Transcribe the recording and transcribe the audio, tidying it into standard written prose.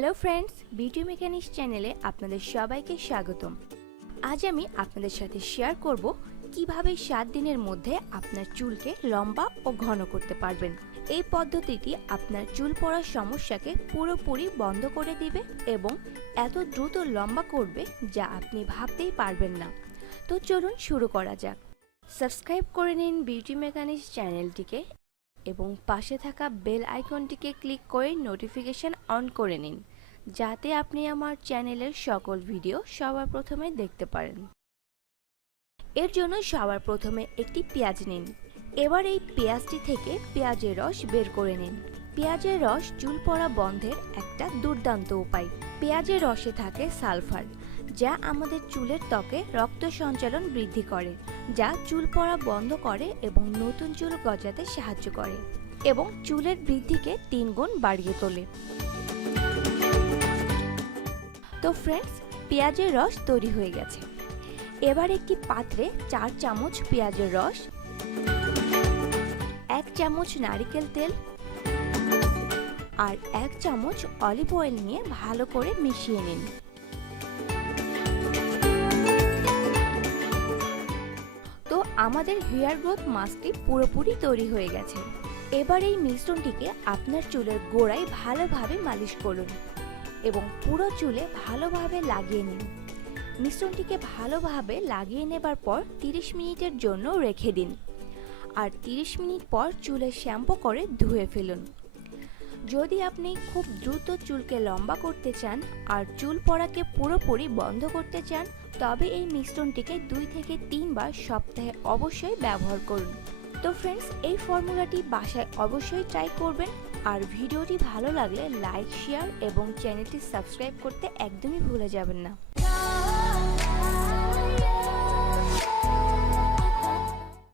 Hello friends, beauty mechanics চ্যানেলে আপনাদের সবাইকে স্বাগতম। আজ আমি আপনাদের সাথে শেয়ার করব কিভাবে 7 দিনের মধ্যে আপনার চুলকে লম্বা ও ঘন করতে পারবেন। এই পদ্ধতিটি আপনার চুল পড়ার সমস্যাকে পুরোপুরি বন্ধ করে দিবে এবং এত দ্রুত লম্বা করবে যা আপনি ভাবতেই পারবেন না। তো চলুন শুরু করা যাক। সাবস্ক্রাইব করে নিন বিউটি মেকানিক্স চ্যানেলটিকে এবং পাশে থাকা বেল আইকনটিকে ক্লিক করে নোটিফিকেশন অন করে নিন, যাতে আপনি আমার চ্যানেলের সকল ভিডিও সবার প্রথমে দেখতে পারেন। এর জন্য সবার প্রথমে একটি পেঁয়াজ নিন। এবার এই পেঁয়াজটি থেকে পেঁয়াজের রস বের করে নিন। পেঁয়াজের রস চুল পড়া বন্ধের একটা দুর্দান্ত উপায়। পেঁয়াজের রসে থাকে সালফার, যা আমাদের চুলের ত্বকে রক্ত সঞ্চালন বৃদ্ধি করে, যা চুল পড়া বন্ধ করে এবং নতুন চুল গজাতে সাহায্য করে এবং চুলের বৃদ্ধিকে 3 গুণ বাড়িয়ে তোলে। তো ফ্রেন্ডস, পেঁয়াজের রস তৈরি হয়ে গেছে। এবার একটি পাত্রে 4 চামচ পেঁয়াজের রস, 1 চামচ নারকেল তেল আর 1 চামচ অলিভ অয়েল নিয়ে ভালো করে মিশিয়ে নিন। তো আমাদের হেয়ার গ্রোথ মাস্কটি পুরোপুরি তৈরি হয়ে গেছে। এবার এই মিশ্রণটিকে আপনার চুলের গোড়ায় ভালোভাবে মালিশ করুন এবং পুরো চুলে ভালোভাবে লাগিয়ে নিন। মিশ্রণটিকে ভালোভাবে লাগিয়ে নেবার পর 30 মিনিটের জন্য রেখে দিন আর 30 মিনিট পর চুলে শ্যাম্পু করে ধুয়ে ফেলুন। যদি আপনি খুব দ্রুত চুলকে লম্বা করতে চান আর চুল পড়াকে পুরোপুরি বন্ধ করতে চান, তবে এই মিশ্রণটিকে 2 থেকে 3 বার সপ্তাহে অবশ্যই ব্যবহার করুন। তো ফ্রেন্ডস, এই ফর্মুলাটি বাসায় অবশ্যই ট্রাই করবেন আর ভিডিওটি ভালো লাগলে লাইক, শেয়ার এবং চ্যানেলটি সাবস্ক্রাইব করতে একদমই ভুলে যাবেন না।